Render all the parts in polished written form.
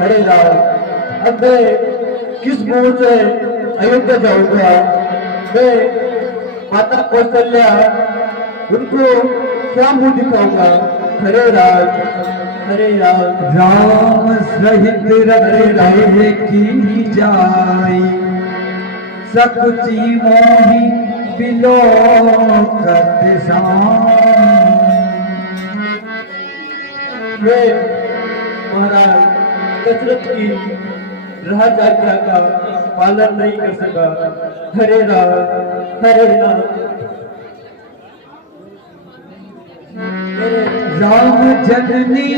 हरे राम। अब मैं किस मुंह से अयोध्या जाऊंगा? मैं माता कौशल्या उनको क्या मुंह दिखाऊंगा? हरे राम हरे राम। राम सहित रघुवीर की जाई, सकुची मोहि बिलोकत श्याम। वे महाराज दशरथ की राज आज्ञा का पालन नहीं कर सका। हरे राम हरे राम। राम जननी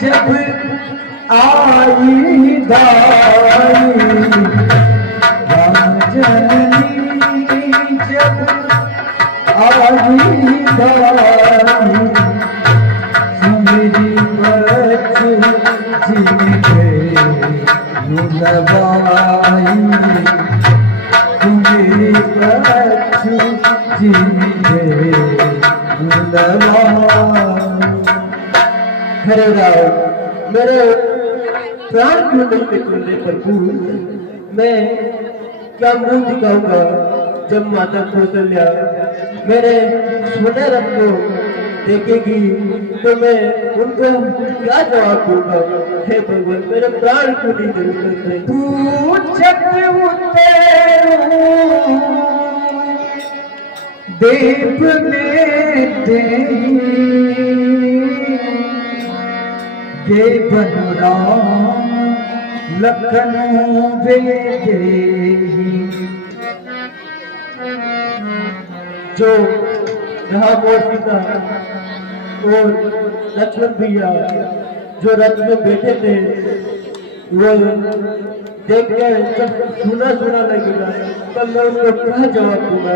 जब आई दाई, राम जननी जब आई दाई, सुमेरी बच्चू जिनके लुलवाई, सुमेरी बच्चू जिनके हरे राम। मेरे प्राण क्यों नहीं निकलने प्रभु? मैं क्या मुंह दिखाऊंगा जब माता कौशल्या मेरे सोने रथ को देखेगी तो मैं उनको क्या जवाब दूंगा? हे भगवान, मेरे प्राण क्यों नहीं निकलते? पूछत देव में दे ये बनुराम लखनऊ बेदे, जो जहाँ मोर सीता और लक्ष्मण भैया जो रथ में बैठे थे वो देख के जब सुना सुना लगेगा तब मैं उनको क्या जवाब दूंगा?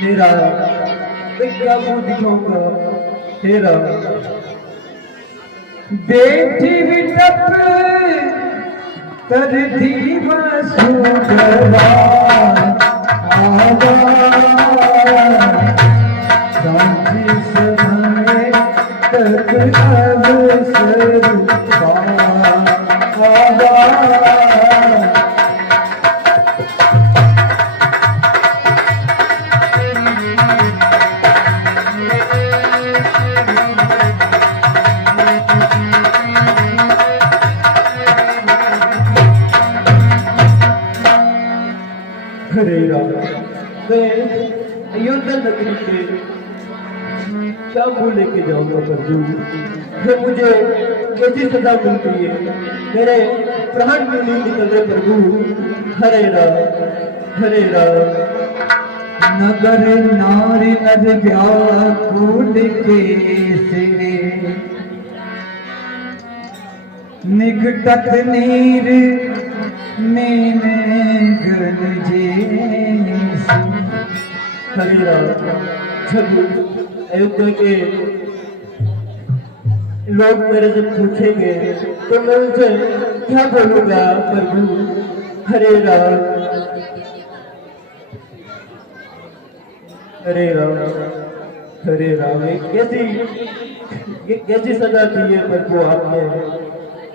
हेरा मैं क्या मुंह दिखाऊंगा? हेरा बेटी विटप कर दीव सुगवा आवा, सांझी समय तक अवसर पावा। हरे राम। मैं अयोध्या नगरी के क्या मुंह लेके जाऊंगा प्रभु? ये मुझे कैसी सजा मिलती है? मेरे प्राण क्यों नहीं निकल रहे प्रभु? हरे राम हरे राम। नगर नारी नर व्याकुल के सिरे, निकटत नीर में गलजे। हरे राम। जब अयोध्या के लोग मेरे से पूछेंगे तो मैं उनसे क्या बोलूंगा प्रभु? हरे राम हरे राम हरे राम। ये कैसी सजा दी है प्रभु आपने?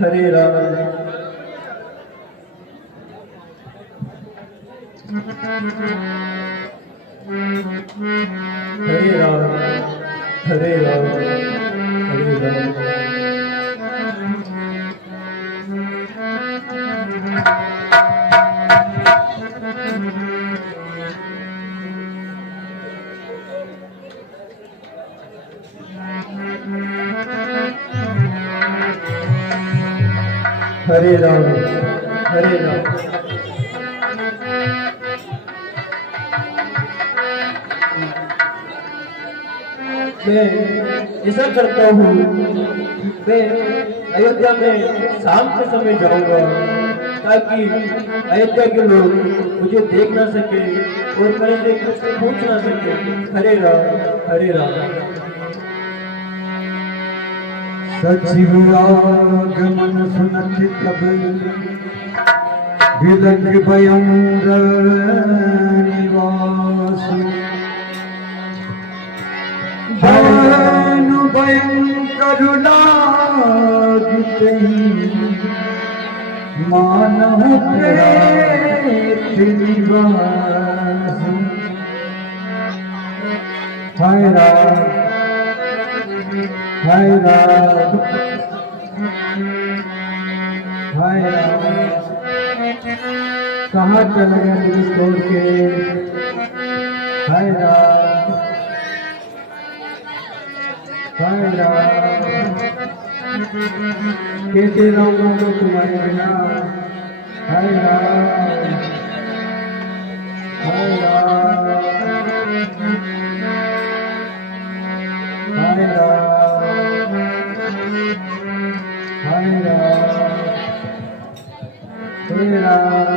हरे राम हरे राम हरे राम हरे राम। हरे राम हरे राम। मैं ऐसा करता हूँ, मैं अयोध्या में शाम के समय जाऊंगा ताकि अयोध्या के लोग मुझे देख ना सके और मेरे से कुछ पूछ ना सके। हरे राम हरे राम। सचिव आगमन सुनत तब विलग भयंकर निवास, भानु भयंकर कहीं मानव प्रेत निवास। हाय राम हाय राम हाय राम, कहाँ चला गया मुझे छोड़ के। हाय राम हाय राम, कैसे रहूंगा मैं तुम्हारे बिना। हाय राम हाय राम हाय राम हाय राम, हे राम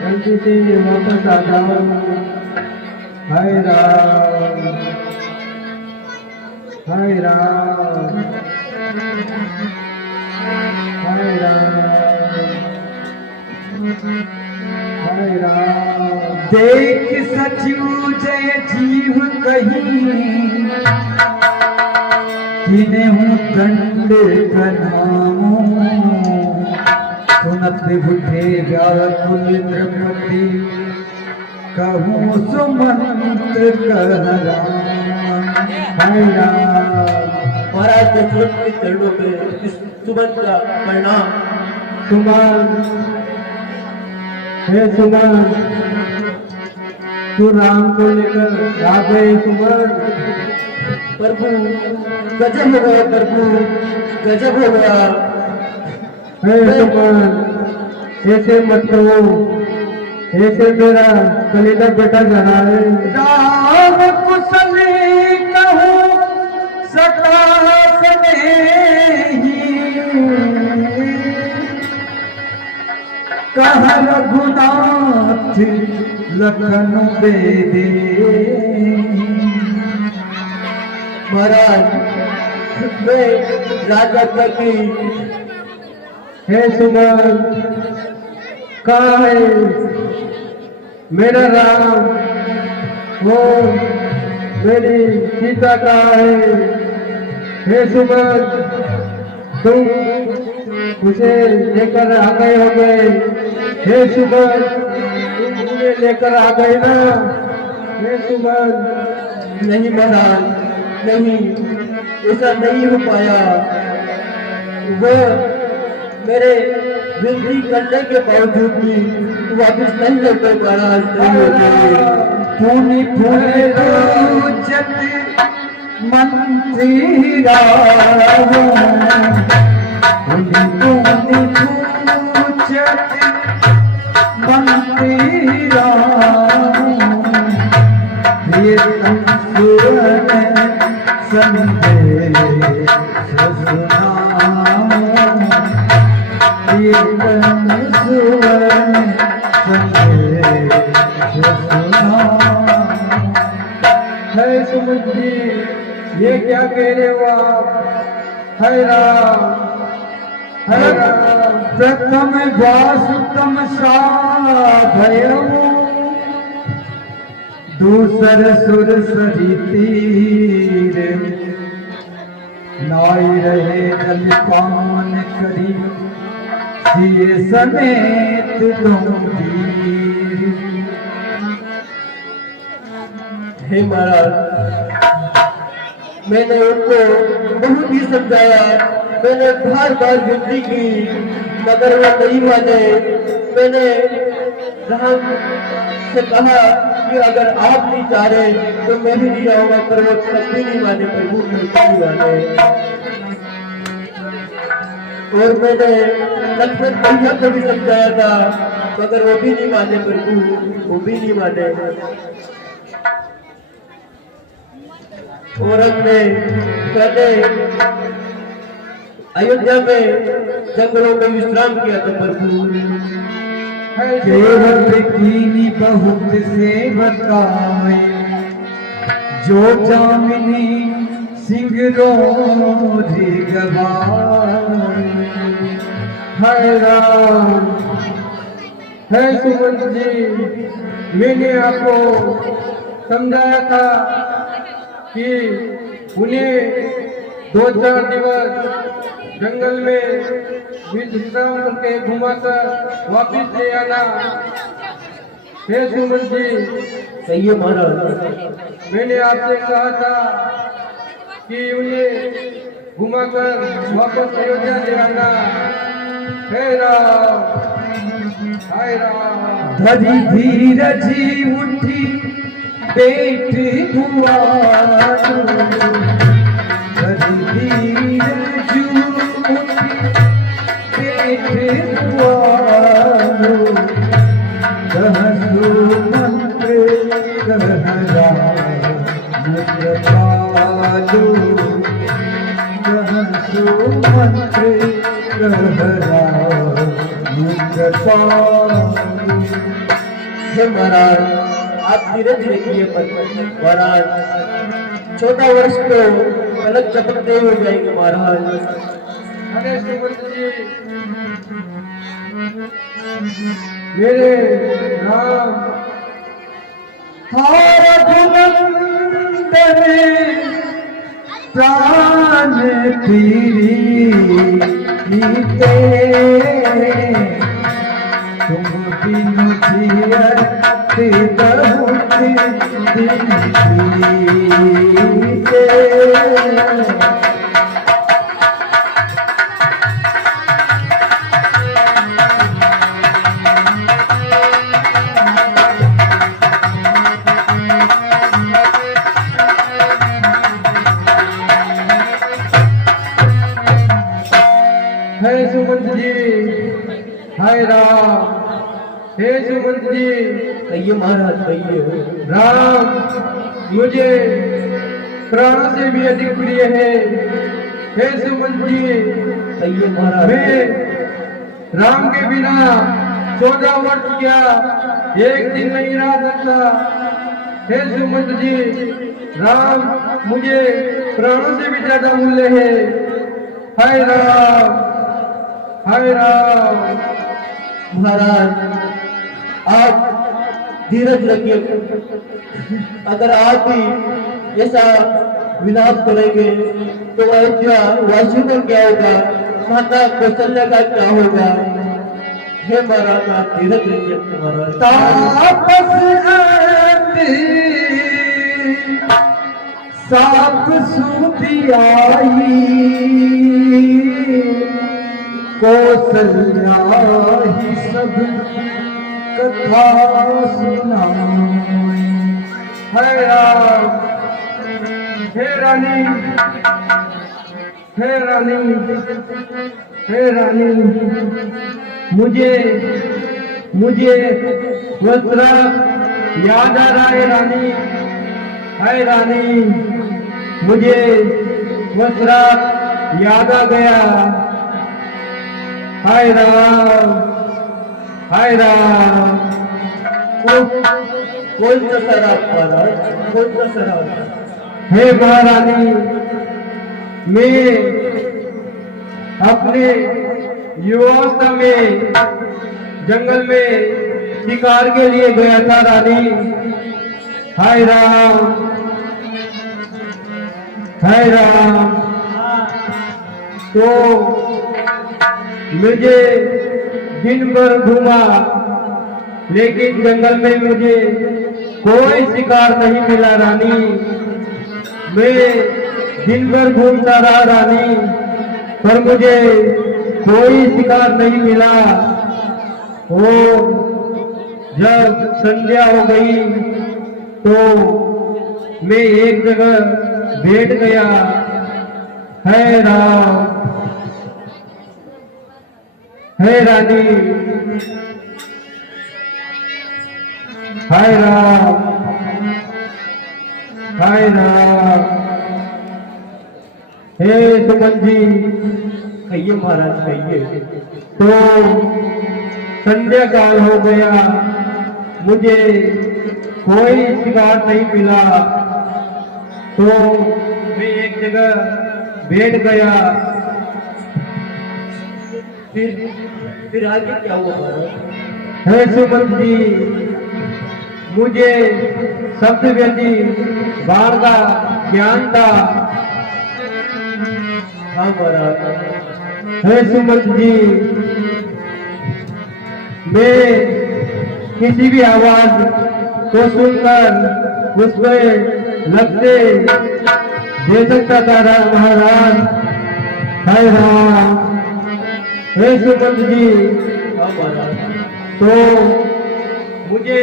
जल्दी से वापस आ जाओ। हाय राम हाय राम हाय राम हाय राम। देख सचू जय जीव कहीं, जिन्हें हूँ दंड प्रणामो। सुनत उठे व्याकुल द्रौपदी, कहूँ सुमंत्र कह राम। हाय राम। महाराज दशरथ के चरणों पे इस सुमन का प्रणाम। सुमन, हे सुमन, तू राम को लेकर आ गए। सुमन, प्रभु गजब हो गया, प्रभु गजब हो गया। हे सुमन, ऐसे मत करो, ऐसे मेरा कलीला बेटा जा रहा है। राम कुशल कहूँ सका स्नेही, कह रघुनाथ लखन बेदे। महाराज मैं राजा की। हे सुमन, कहाँ है मेरा राम? वो मेरी सीता कहाँ है? हे सुमन, तुम उसे लेकर आ गए होंगे। हे सुमन, तुम उन्हें लेकर आ गए ना? हे सुमन। नहीं महाराज, नहीं, ऐसा नहीं हो पाया। वो मेरे विनती करने के बावजूद भी वापस नहीं लौटे महाराज, नहीं लौटे। पूनी फूले रोचत मंत्री राम, पूनी फूचत मंत्री राम। ये सुवन संदेश सुनाम, ये सुवन संदेश सुनाम। है सुमन जी, ये क्या कह रहे हो आप? है राम, है राम। प्रथम वासुतम साधयऊ, दूसर सुर सरी तीर। नाई रहे जल पान करी, सिए समेत गंभीर। हे महाराज, मैंने उनको बहुत ही समझाया, मैंने बार बार विनती की, मगर वो नहीं माने। मैंने राम से कहा कि अगर आप नहीं चाह रहे तो मैं भी नहीं आऊंगा, पर वो तब भी नहीं माने, प्रभु नहीं माने। और मैंने लक्ष्मण भैया को भी समझाया था, मगर वो भी नहीं माने, प्रभु वो भी नहीं माने। और हमने पहले अयोध्या में जंगलों में विश्राम किया था प्रभु। सेवक कीनी बहुत सेवकाय, जो जामिनी सिंह रोधि गवाए। हाय राम। है सुमन जी, मैंने आपको समझाया था कि उन्हें 2-4 दिवस जंगल में विश्राम करके घुमाकर वापिस ले आना। हे सुमन जी, सही है महाराज। मैंने आपसे कहा था कि उन्हें घुमाकर वापस अयोध्या ले आना। हे राम, हाय राम। धरी धीरजी उठी पेट हुआ, धरी धीरज उठी पेट हुआ, कहसु मंत्र कहरा मुद्र पालो, कहसु मंत्र कहरा मुद्र पालो। हे महाराज, आप धीरे धीरे किए पर महाराज 14 वर्ष को पलक झपकते हो जाएंगे महाराज। अरे सुमन जी, मेरे राम रघुनंदन प्राण प्रीते, तुम बिनु जियत बहुत दिन बीते। हे सुमंत जी, हाय राम। हे सुमंत जी, कहिए महाराज, कहिए। राम मुझे प्राणों से भी अधिक प्रिय है। हे सुमंत जी, कहिए महाराज। मैं राम के बिना 14 वर्ष क्या एक दिन नहीं रह सकता। हे सुमंत जी, राम मुझे प्राणों से भी ज्यादा मूल्य है। हाय राम, हाय राम। महाराज, आप धीरज रखिए। अगर आप ही ऐसा विनाश करेंगे तो अयोध्या वासियों का क्या होगा, माता कौशल्या का क्या होगा। हे महाराज, आप धीरज रखिए। महाराज, तापस आती साप सूती आई, कौशल्या ही सब कथा सुनाई। हाय राम। हे रानी, हे रानी, हे रानी, मुझे वस्त्र याद आ रहा है रानी। हाय रानी, मुझे वस्त्र याद आ गया। हाय राम, हाय राम। कौन सा शराब महाराज, कौन सा शराब। हे महारानी, मैं अपने युवावस्था में जंगल में शिकार के लिए गया था रानी। हाय राम, हाय राम। तो मुझे दिन भर घूमा, लेकिन जंगल में मुझे कोई शिकार नहीं मिला रानी। मैं दिन भर घूमता रहा रानी, पर मुझे कोई शिकार नहीं मिला। वो जब संध्या हो गई तो मैं एक जगह बैठ गया। है राम, है रानी, हाय राम, हाय राम। हे सुमन जी, कहिए महाराज, कहिए। तो संध्या काल हो गया, मुझे कोई शिकार नहीं मिला, तो मैं एक जगह बैठ गया। फिर आगे क्या हुआ महाराज। हे सुमन जी, मुझे शब्द व्यक्ति बाण का ज्ञान था। हाँ महाराज, हे सुमंत जी, मैं किसी भी आवाज को सुनकर उस पर लगते दे सकता था महाराज। हाय राम। हे सुमंत जी, हाँ महाराज। तो मुझे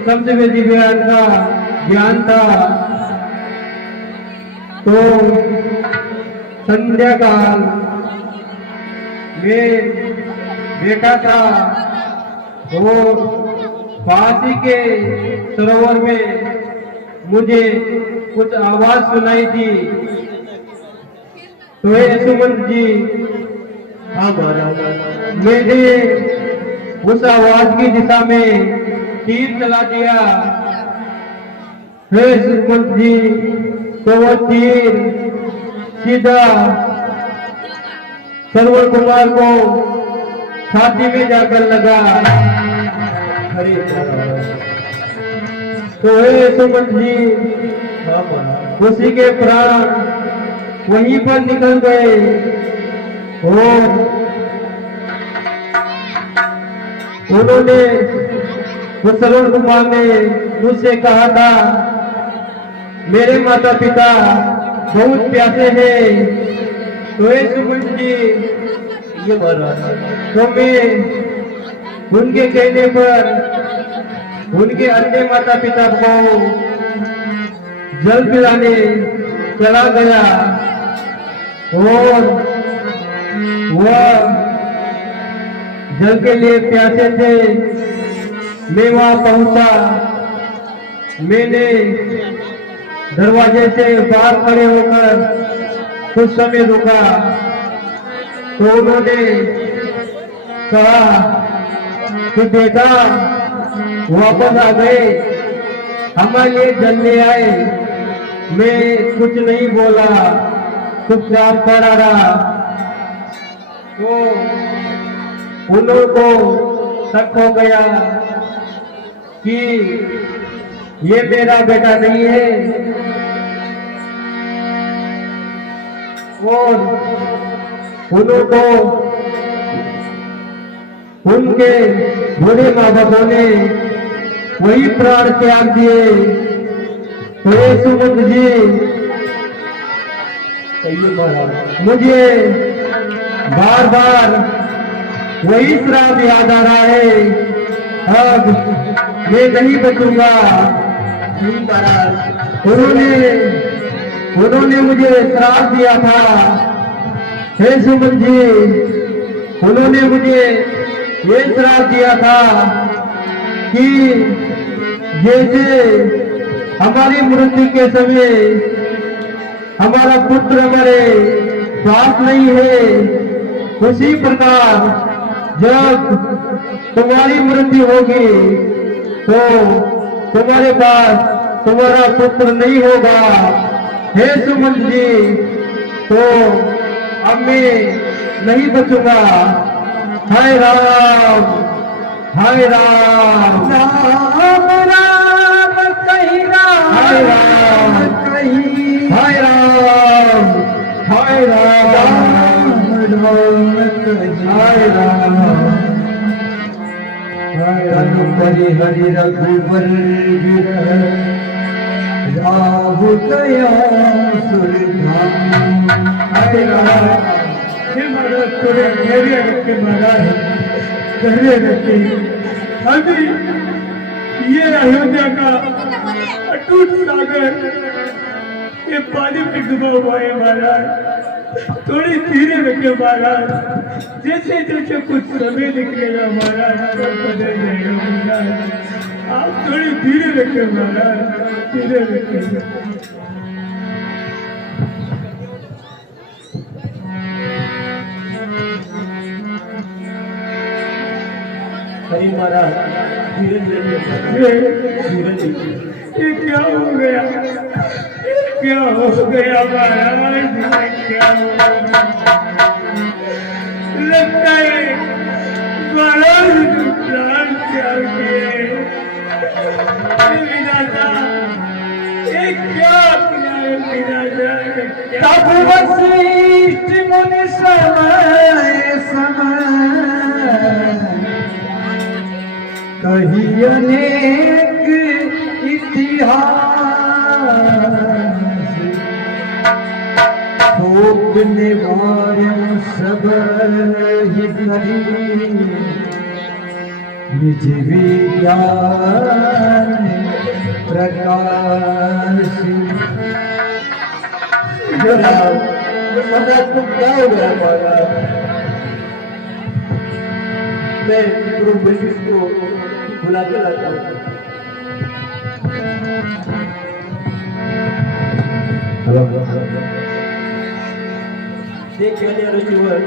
सप्तवेदी ज्ञान का ज्ञान था। तो संध्या काल में बैठा था और काशी के सरोवर में मुझे कुछ आवाज सुनाई थी। तो हे सुमंत जी, हाँ महाराज। मैंने उस आवाज की दिशा में तीर चला दिया। हे सुमंत जी, तो वो तीर सीधा सरवर कुमार को छाती में जाकर लगा। हरे महाराज। तो हे सुमंत जी, हाँ महाराज। उसी के प्राण वहीं पर निकल गए और उन्होंने, वो सरवर कुमार ने मुझसे कहा था, मेरे माता पिता बहुत प्यासे हैं। तो हे सुमंत जी, ये महाराज। तो मैं उनके कहने पर उनके अन्य माता पिता को जल पिलाने चला गया और वह जल के लिए प्यासे थे। मैं वहां पहुंचा। मैंने दरवाजे से बाहर खड़े होकर कुछ समय रुका। तो उन्होंने कहा कि बेटा वापस आ गए, हमारे लिए जल ले आए। मैं कुछ नहीं बोला, चुपचाप खड़ा रहा। तो उन लोगों को शक हो गया कि ये मेरा बेटा नहीं है और उन को उनके बूढ़े माँ बापों ने वही प्राण त्याग दिए। तो हे सुमंत जी, सही महाराज। मुझे बार बार वही श्राप याद आ रहा है। अब मैं नहीं बचूंगा। जी महाराज। उन्होंने मुझे श्राप दिया था। हे सुमन जी, उन्होंने मुझे ये श्राप दिया था कि जैसे हमारी मृत्यु के समय हमारा पुत्र हमारे पास नहीं है, उसी प्रकार जब तुम्हारी मृत्यु होगी तो तुम्हारे पास तुम्हारा पुत्र नहीं होगा। हे सुमंत जी, तो अब मैं नहीं बचूंगा। हाय राम, हाय राम, राम राम कहीं राम, हाय राम, कहीं हाय राम, हाय राम, राम कहीं हाय राम, हाय राम। हरि हरि रघुवर राहु गया सुरधाम। हाय राम। हे महाराज, थोड़े धैर्य रखे महाराज, धैर्य रखे। अभी ये अयोध्या का अटूट सागर ये पानी में डूबा हुआ है महाराज। थोड़ी धीरे रखे महाराज, जैसे जैसे कुछ समय निकलेगा महाराज सब बदल जाएगा महाराज। आप थोड़ी धीरे रखे महाराज, धीरे रखे। हरी महाराज, धीरे ये क्या हो गया, क्या हो गया महाराज, क्या हो गया? लगता है महाराज ने प्राण त्याग किए। विधाता, ये क्या किया है विधाता? तब वशिष्ठ मुनि समय अनेक इतिहास थोपने वाले सब ही करी निज विज्ञान प्रकाश। महाराज को क्या हो गया महाराज? मैं गुरु वशिष्ठ को बुला के लाता हूँ। देख ऋषिवर,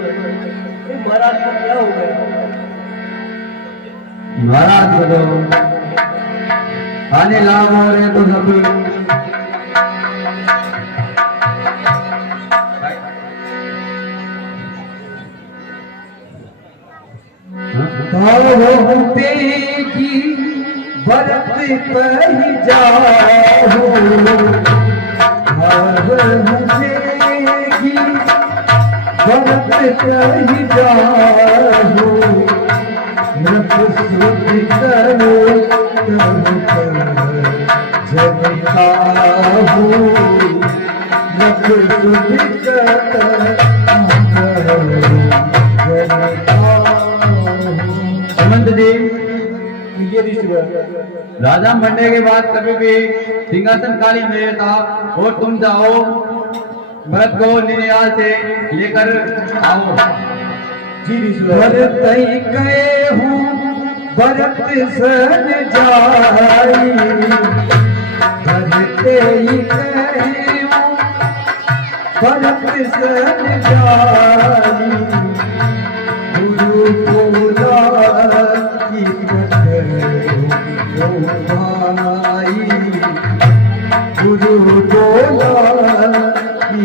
महाराज को क्या हो गया? महाराज को तो आने लाभ हो रहे तो सब की बरत पर जाओ की बरत पर जाओ नृप सुधि करो जगता हो नृप सुधि ये ऋषिवर, राजा मंडे के बाद कभी भी सिंहासन खाली नहीं था और तुम जाओ भरत को निनियाल से लेकर आओ। जी ऋषिवर। भरत गए हूँ भरत सन जाई भरत गए हूँ भरत सन जाई गुरु बोला की भाई गुरु बोला की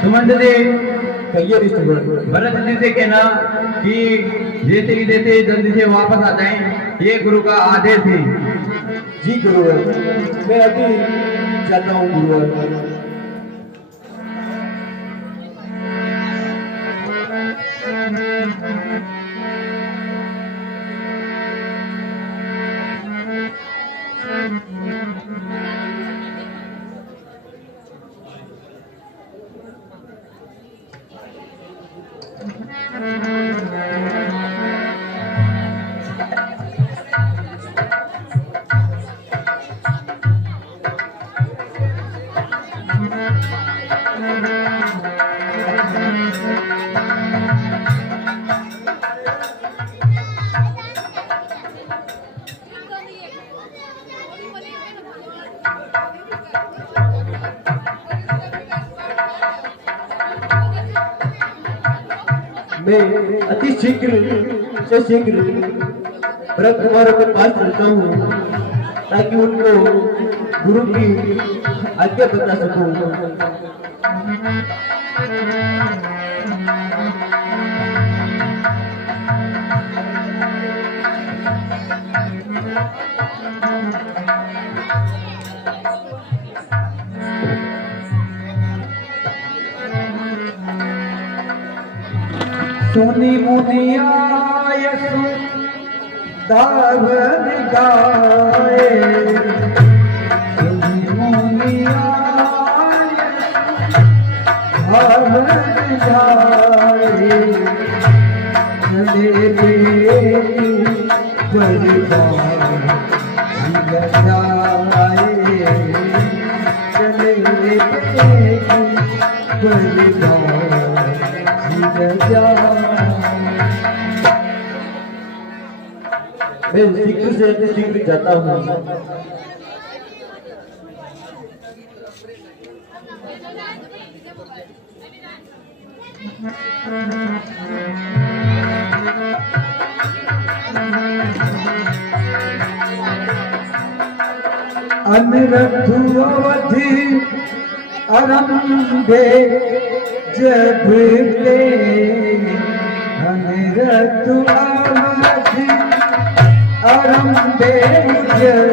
सुमंत दे कहिए ऋषिवर। भरत जी से कहना कि जैसे ही जैसे जल्दी से वापस आ जाएं, ये गुरु का आदेश है। जी गुरुवर, मैं अभी जाता हूँ गुरुवर। मैं अति शीघ्र से शीघ्र भरत कुमारों के पास चलता हूँ ताकि उनको गुरु की आज्ञा बता सकूं। सुनी मुनियाय दावन गाए सुनी मुनियाय दावन गाए चले परिवार जाए चले मैं शीघ्र से शीघ्र जाता हूँ। अनरथुअवधि आरंभे जब ले अनरथुअवधि आरंभे जब